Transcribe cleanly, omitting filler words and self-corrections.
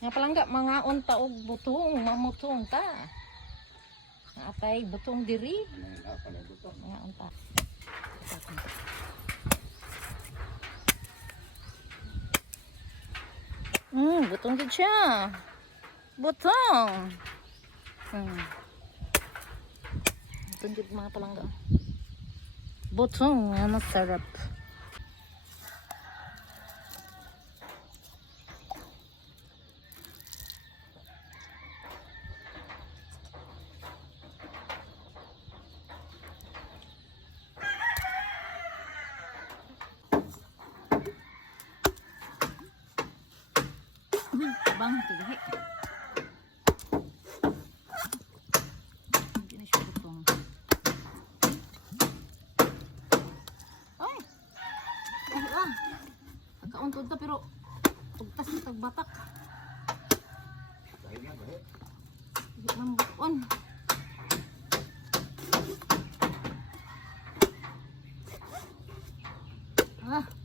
Nga palangga mga unta og butong, mamutong ta. Atay butong diri. Nga unta. Butong gid siya. Butong. Butong gid mga palangga. Butong nga masarap. Bang tigahe. Hindi na siya butong. Ay! Nagkauntod ta pero pagtas na tagbatak. Hindi man buton. Ah!